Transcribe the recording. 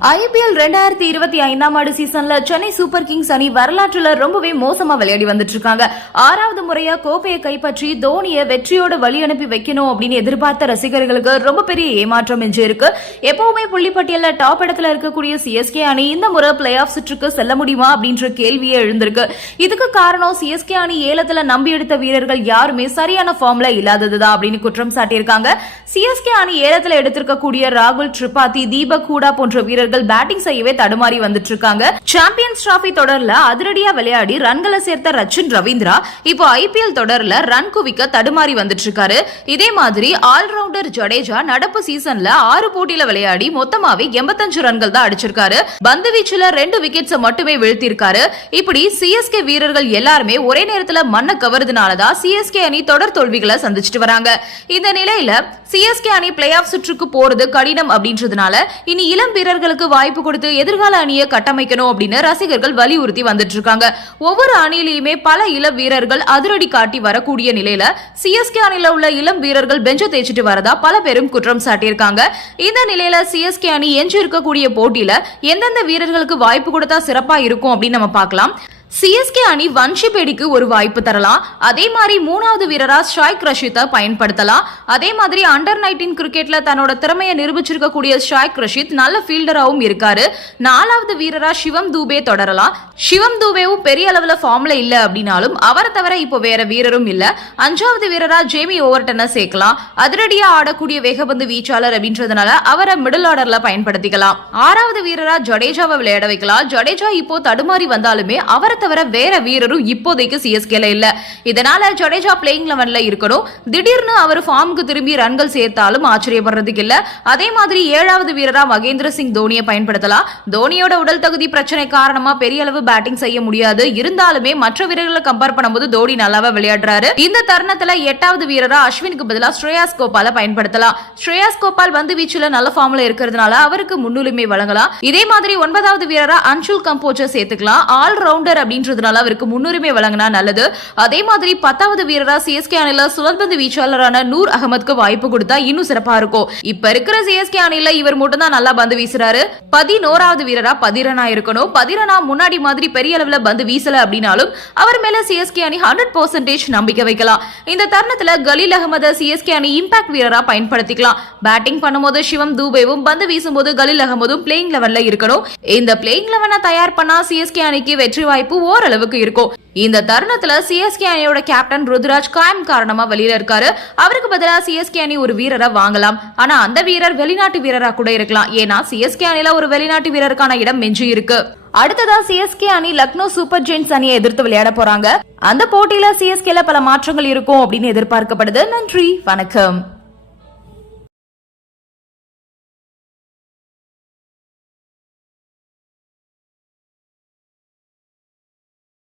IPL ரெண்டாயிரத்தி இருபத்தி ஐந்தாம் ஆண்டு சீசன்ல சென்னை சூப்பர் கிங்ஸ் அணி வரலாற்றுல ரொம்பவே மோசமா விளையாடி வந்துட்டு இருக்காங்க ஆறாவது முறையா கோப்பையை கைப்பற்றி தோனியை வெற்றியோட வழி அனுப்பி வைக்கணும் அப்படின்னு எதிர்பார்த்த ரசிகர்களுக்கு ரொம்ப பெரிய ஏமாற்றம் என்று இருக்கு எப்பவுமே புள்ளிப்பட்டியல டாப் இடத்துல இருக்கக்கூடிய சிஎஸ்கே அணி இந்த முறை பிளே ஆஃப் சுற்றுக்கு செல்ல முடியுமா அப்படின்ற கேள்வியே எழுந்திருக்கு. இதுக்கு காரணம் சிஎஸ்கே அணி ஏலத்துல நம்பி எடுத்த வீரர்கள் யாருமே சரியான ஃபார்ம்ல இல்லாததுதான் அப்படின்னு குற்றம் சாட்டியிருக்காங்க. சிஎஸ்கே அணி ஏலத்துல எடுத்திருக்கக்கூடிய ராகுல் திரிபாதி தீபக் கூடா போன்ற வீரர்கள் வீரர்கள் பேட்டிங் செய்யவே தடுமாறி வந்துட்டு இருக்காங்க சாம்பியன்ஸ் டிராபி தொடர்ல அதிரடியா விளையாடி ரன்களை சேர்த்த ரச்சின் ரவீந்திரா இப்போ ஐபிஎல் தொடர்ல ரன் குவிக்க தடுமாறி வந்துட்டு இருக்காரு இதே மாதிரி ஆல்ரவுண்டர் ஜடேஜா நடப்பு சீசன்ல ஆறு போட்டியில விளையாடி மொத்தமாவே எண்பத்தஞ்சு ரன்கள் தான் அடிச்சிருக்காரு. பந்து வீச்சுல ரெண்டு விக்கெட்ஸ் மட்டுமே வீழ்த்திருக்காரு இப்படி சிஎஸ்கே வீரர்கள் எல்லாருமே ஒரே நேரத்துல மண்ணை கவருதுனாலதான் சிஎஸ்கே அணி தொடர் தோல்விகளை சந்திச்சிட்டு வராங்க. இந்த நிலையில சிஎஸ்கே அணி பிளே ஆஃப் சுற்றுக்கு போறது கடினம் அப்படின்றதுனால இனி இளம் வீரர்களுக்கு வாய்ப்பு கொடுத்து எதிர்கால அணியை கட்டமைக்கணும் அப்படின்னு ரசிகர்கள் வலியுறுத்தி வந்துட்டு இருக்காங்க ஒவ்வொரு அணியிலையுமே பல இளம் வீரர்கள் அதிரடி காட்டி வரக்கூடிய நிலையில சிஎஸ்கே அணியில உள்ள இளம் வீரர்கள் பெஞ்ச தேய்ச்சிட்டு வரதா பல பேரும் குற்றம் சாட்டியிருக்காங்க. இந்த நிலையில சிஎஸ்கே அணி எஞ்சி இருக்கக்கூடிய போட்டியில எந்தெந்த வீரர்களுக்கு வாய்ப்பு கொடுத்தா சிறப்பா இருக்கும் அப்படின்னு நம்ம பார்க்கலாம். சிஎஸ்கே அணி வன்ஷி பேடிக்கு ஒரு வாய்ப்பு தரலாம் அதே மாதிரி மூணாவது வீரரா ஷாய்க் ரஷித்தை பயன்படுத்தலாம் அதே மாதிரி அண்டர் நைன்டீன் கிரிக்கெட்ல தன்னோட திறமையை நிரூபிச்சிருக்கக்கூடிய ஷாய்க் ரஷித் நல்ல ஃபீல்டராகவும் இருக்காரு. நாலாவது வீரரா சிவம் தூபே தொடரலாம் சிவம் தூபேவும் பெரிய அளவுல ஃபார்ம்ல இல்ல அப்படின்னாலும் அவரை தவிர இப்போ வேற வீரரும் இல்ல. அஞ்சாவது வீரரா ஜேமி ஓவர்டனை சேர்க்கலாம். அதிரடியா ஆடக்கூடிய வேகபந்து வீச்சாளர் அப்படின்றதுனால அவரை மிடில் ஆர்டர்ல பயன்படுத்திக்கலாம். ஆறாவது வீரரா ஜடேஜாவை விளையாட வைக்கலாம். ஜடேஜா இப்போ தடுமாறி வந்தாலுமே அவரை தவிர வேற வீரரும் இப்போதைக்கு சிஎஸ்கேல இல்ல. இதனால ஜடேஜா பிளேயிங் லெவன்ல இருக்கணும். திடீர்னு அவர் ஃபார்முக்கு திரும்பி ரன்கள் சேர்த்தாலும் ஆச்சரியப்படுறதுக்கு இல்ல. அதே மாதிரி ஏழாவது வீரரா மகேந்திர சிங் தோனியை பயன்படுத்தலாம். தோனியோட உடல் தகுதி பிரச்சனை காரணமா பெரிய அளவு பேட்டிங் செய்ய முடியாது. இருந்தாலுமே மற்ற வீரர்களை கம்பேர் பண்ணும்போது தோனி நல்லாவே விளையாடுறாரு. இந்த தருணத்துல எட்டாவது வீரரா அஸ்வினுக்கு பதிலா ஸ்ரேயாஸ் கோபால பயன்படுத்தலாம். ஸ்ரேயாஸ் கோபால் வந்து வீச்சுல நல்ல ஃபார்ம்ல இருக்கிறதுனால அவருக்கு முன்னுரிமை வழங்கலாம். இதே மாதிரி ஒன்பதாவது வீரரா அன்சுல் கம்போஜர் சேர்த்துக்கலாம். ஆல் ரவுண்டர் அப்படின்றதுனால அவருக்கு முன்னுரிமை வழங்கினா நல்லது. அதே மாதிரி பத்தாவது வீரரா சிஎஸ்கே அணில சுழற்பந்து வீச்சாளரான நூர் அகமதுக்கு வாய்ப்பு கொடுத்தா இன்னும் சிறப்பா இருக்கும். இப்ப இருக்கிற சிஎஸ்கே அணில இவர் மட்டும் தான் நல்லா பந்து வீசுறாரு. பதினோராவது வீரரா பதிரனா இருக்கணும். பதிரனா முன்னாடி மாதிரி பெரிய அளவுல பந்து வீசல அப்படின்னாலும் அவர் மேல சிஎஸ்கே அணி ஹண்ட்ரட் பர்சன்டேஜ் நம்பிக்கை வைக்கலாம். இந்த தருணத்துல கலீல் அகமது சிஎஸ்கே அணி இம்பாக்ட் வீரரா பயன்படுத்திக்கலாம். பேட்டிங் பண்ணும்போது சிவம் தூபேவும் பந்து வீசும்போது கலீல் அகமதும் பிளேயிங் லெவல்ல இருக்கணும். இந்த பிளேயிங் லெவனை தயார் பண்ணா சிஎஸ்கே அணிக்கு வெற்றி வாய்ப்பு ஓரளவுக்கு இருக்கும். இந்த தருணத்துல சிஎஸ்கே அணியோட கேப்டன் ருத்ராஜ் காயம் காரணமா வெளியில இருக்காரு. அவருக்கு பதிலா சிஎஸ்கே அணி ஒரு வீரரை வாங்கலாம். ஆனா அந்த வீரர் வெளிநாட்டு வீரரா கூட இருக்கலாம். ஏன்னா சிஎஸ்கே அணில ஒரு வெளிநாட்டு வீரருக்கான இடம் மெஞ்சி இருக்கு. அடுத்ததா சிஎஸ்கே அணி லக்னோ சூப்பர் ஜெயின்ஸ் அணியை எதிர்த்து விளையாட போறாங்க. அந்த போட்டியில சிஎஸ்கேல பல மாற்றங்கள் இருக்கும் அப்படின்னு எதிர்பார்க்கப்படுது. நன்றி வணக்கம்.